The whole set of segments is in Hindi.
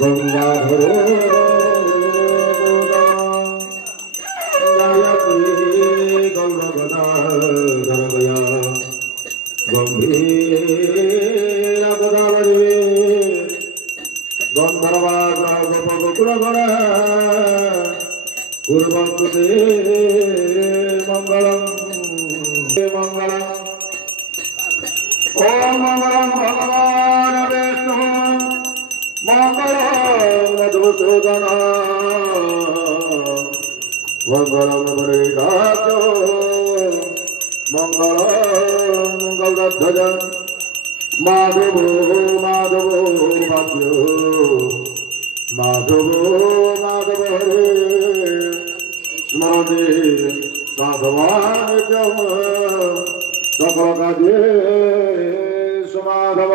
গঙ্গাধর গৌরগদাধরগয়া গম্ভীর গোদাবরী গন্ধর্বাগ্র গোপগোকুলগণা কুর্বন্তু তে মঙ্গলম মঙ্গলম ওম মঙ্গলম ভগবান বিষ্ণু মঙ্গলম মধুসূদন মঙ্গলম মৃগাচ মঙ্গলম গৌরধ্বজ মাধব মাধব ভাগ্য মাধব মাধব হরে স্মরণে সাধবান সকল কাজে সমাধব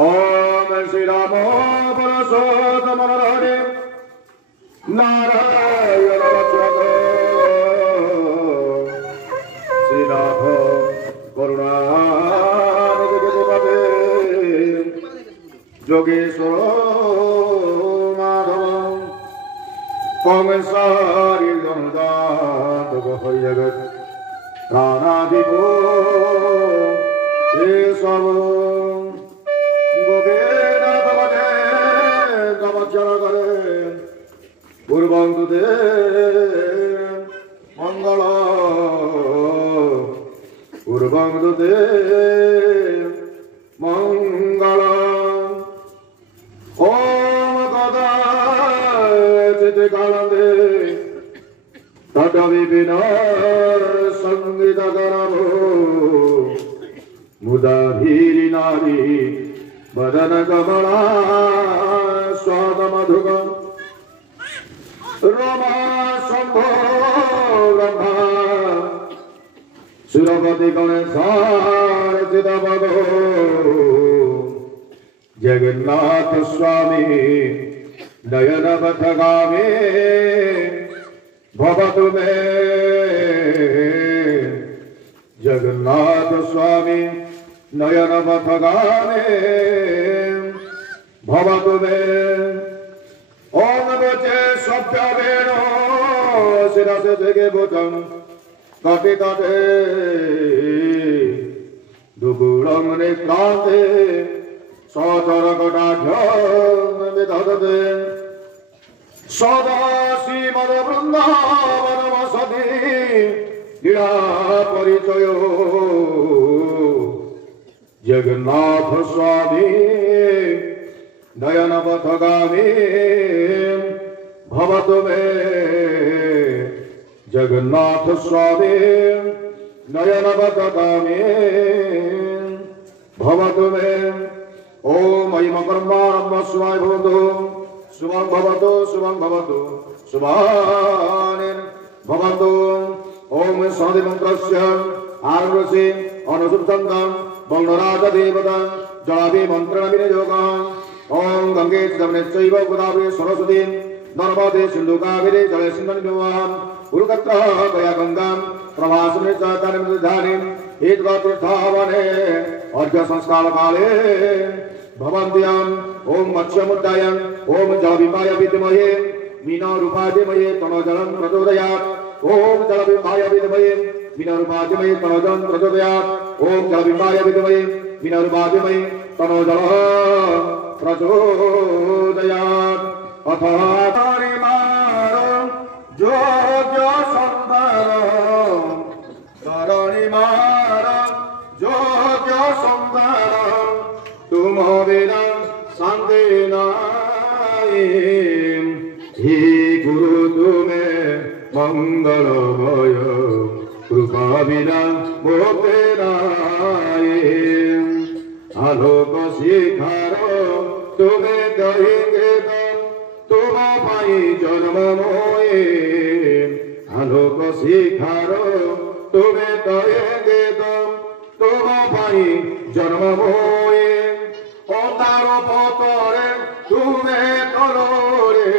ওম শ্রীরাম পুরুষোত্তম হরে নারায়ণ শ্রীনাথ করুণানিধি যোগেশ্বর মাধব কমেশ্বরী গঙ্গাধব হরি জগৎ প্রাণাধিপ সব গোপীনাথ বনে তপস্যা করে পূর্বন্তু দে মঙ্গল পূর্বন্তু দে মঙ্গল ওম গদা চিতে কালন্দে তদ বিপিন সঙ্গীত করব মুদা ভীরি নারী বদন কমলা স্বাদ মধুক রমা শম্ভো ব্রহ্মা সুরপতি গণেশ চিদবগ जगन्नाथ स्वामी नयन पथगामी भवतु मे जगन्नाथ स्वामी नयन पथगामी भवतु मे ओम बचे सभ्य वेणो शिरसे जगे भुजं कटि कटे दुगुणं निक्रान्ते सचरकटाढ्यमिदधते सदा श्रीमद्वृन्दावनवसति लीला परिचयो जगन्नाथ स्वामी नयनपथगामी भवतु मे जगन्नाथ स्वामी नयनपथगामी भवतु मे ओम महिमा कर्मारंभ शिवाय भवतु शुभं भवतु शुभानि भवन्तु ओम शांति मंत्रस्य आरुषि अनुसुप्तंगं बंगराज देवता जलाभि मंत्रण विनियोगं ओम गंगे जमुने चैव गोदावरी सरस्वती नर्मदे सिंधु कावेरी जलेस्मिन् विवाहं उरुकत्र गया गंगां प्रवासने च तन्निधाने तीर्थावने अर्घ्य संस्कार काले भवन्त्याम् ओम मत्स्यमुद्दायम् ओम जलबिम्बाय विद्महे मीनरूपाधिमये तनोजलं प्रचोदयात् ओम जलबिम्बाय विद्महे मीनरूपाधिमये तनोजलं प्रचोदयात् ओम जलबिम्बाय विद्महे मीनरूपाधिमये तनोजलं प्रचोदयात् अथ तरणिमारं योग्य सन्तानं तरणिमारं योग्य सन्तानं तुम बिना शांति नाई हे गुरु तुम्हें मंगलमय कृपा बिना मोक्ति नाई आलोक शिखार तुम्हें कहेंगे तुम पाई जन्म मोए आलोक शिखार तुम्हें कहेंगे तुम पाई जन्म मोए अंधार पथरे तुम्हें कलोरे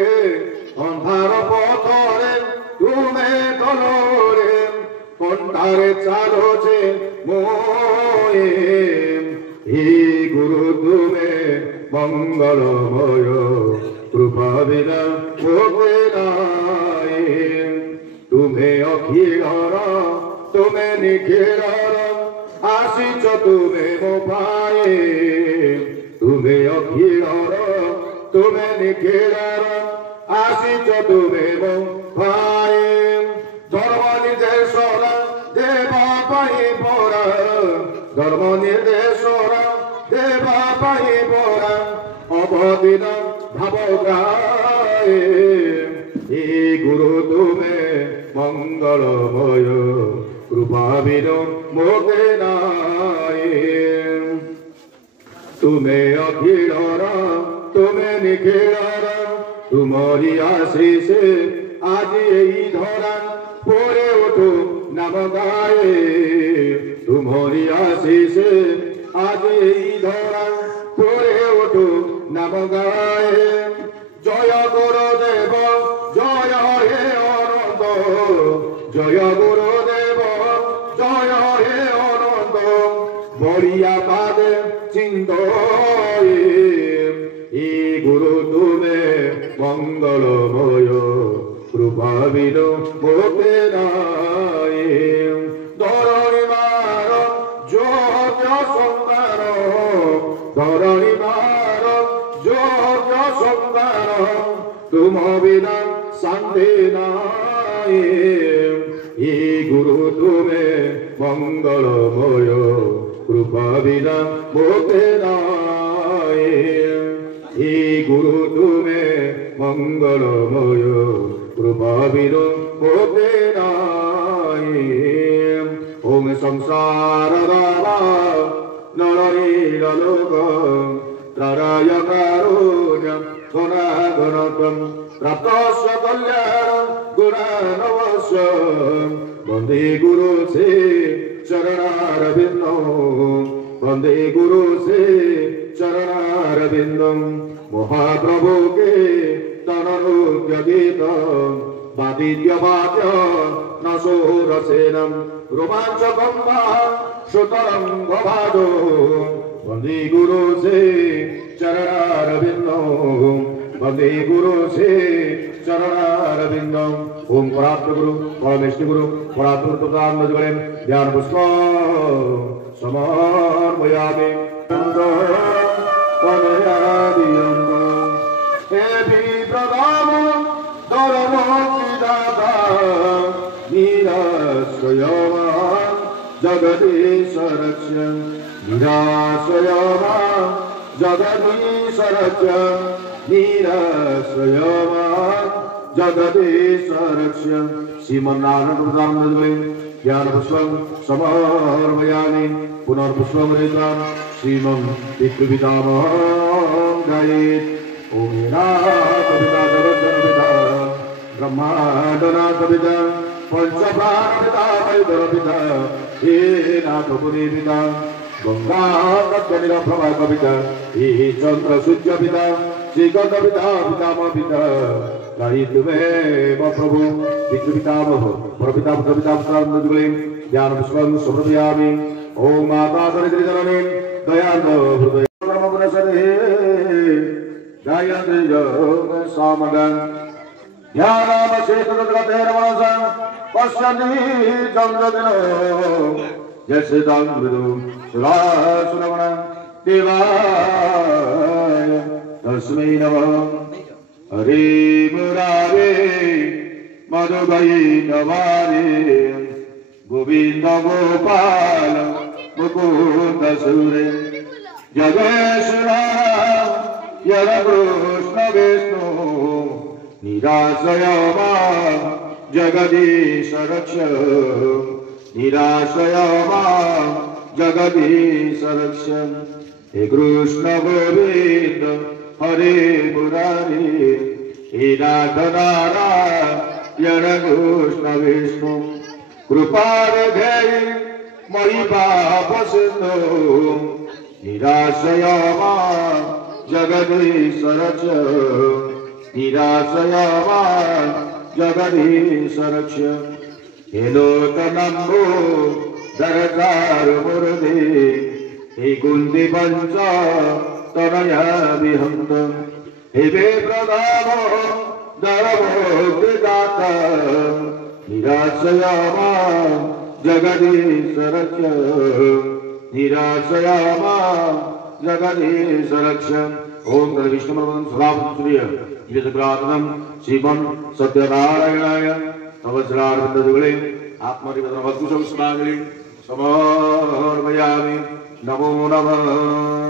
अंधार पथरे तुम्हें कलोरे कंठारे चालो जे मोए हे गुरु तुम्हें मंगलमय कृपा बिना मुक्ति नाहीं तुम्हें अखिलर तुम्हें निखिलर आसीच तुम्हें मो पाए तुम्हें अखिलर तुम्हें निखिलर आसीच तुम्हें मो पाए धर्म निर्देशरा देवा पाई परा धर्म निर्देशरा देवा पाई परा अवदिन भावग्राहे हे गुरु तुम्हें मंगलमय कृपा बिनु मुक्ति नाहीं तुम्हें अखिलर तुम्हें निखिलर तुम्हारी आशीष आज यही धरा पूरे उठो नाम गाए तुम्हारी आशीष आज यही धरा पूरे उठो नाम गाए जय गुरुदेव जय हे अनंत जय गुरुदेव जय हे अनंत बड़िया पादे चिंतये हे गुरु तुम्हें मंगलमय कृपा बिनु मुक्ति नाहीं धरणी मार जोग्य संगार धरणी मार जोग्य संगार तुम बिना शांति नाहीं हे गुरु तुम्हें मंगलमय कृपा बिना मुक्ति नाहीं हे गुरु तुम्हें मंगलमय कृपा बिनु मुक्ति नाहीं ओम संसार दावा नरलोक त्रय कारुण्य गुणागणकं प्राप्तस्य कल्याण गुणानवस्य वंदे गुरु से चरणारविन्दं वंदे गुरु से चरणारविन्दं महाप्रभु के तननुद्यगीत वादिद्यवाद्य नशोरसेनं रोमाञ्चकं वा श्रुतरङ्गभाजो वंदे गुरु से चरणारविन्दं वंदे गुरु से चरणारविन्दं ओम परात्पर गुरु परमेश्वर गुरु परात्पर प्रदान मजगरे ध्यान पुष्प समर्पयामि प्रदाम धर्मदाता निराश्रयवान् जगदीश रक्ष निराश्रयवान् जगदीश रक्ष निराश्रयवान् जगदीश रक्ष श्रीमन्नारायण प्रदान ज्ञान पुष्पं समर्पयामि पुनर्पुष्पं हृदयं श्रीमं पितृपितामहं गायेत् ओम नाथ पिता जगज्जन पिता ब्रह्मांडनाथ पिता पंचप्राण पिता वैद्य पिता हे नाथ पुनि पिता गंगा प्रभा पिता हे चंद्र सूर्य पिता श्रीगंध पिता पितामह पिता प्रभु पितृपितामह परपिता ज्ञान पुष्पं समर्पयामि ओम माता सरस्वती जननी दयार्द्र हृदय गायत्री योग सामगं ध्यानावशेषगतेन मनसं पश्यन्ति चन्द्रदिनो यस्य तं विदु सुरासुरगणं देवाय तस्मै नमः हरे मुरारे मधुगये नवारे गोविंद गोपाल मुकुंद सुरे जगेश्वरा यल कृष्ण विष्णु निराशय मां जगदीश रक्ष निराशय मां जगदीश रक्ष हे कृष्ण गोविंद हरे मुरारी हे नाथ नारायण कृष्ण विष्णु कृपानिधे मयि पाप सिंधु निराशय मां जगदीश रक्ष निराशय मां जगदीश रक्ष हे लोकनम्बो दरकार मुरदे हे कुंदी पंच तनया विहंत हेवे प्रदानो दरभोक्तिदाता निराशया मां जगदीश रक्ष निराशया मां जगदीश रक्ष ओम तद विष्णुमर्वं सदावं सूर्य विजयप्रातनम श्रीमन् सत्यनारायणाय नवस्रारविन्दजुगले आत्मनिवेदन वस्तुसंस्मागले समर्पयामि नमो नमः।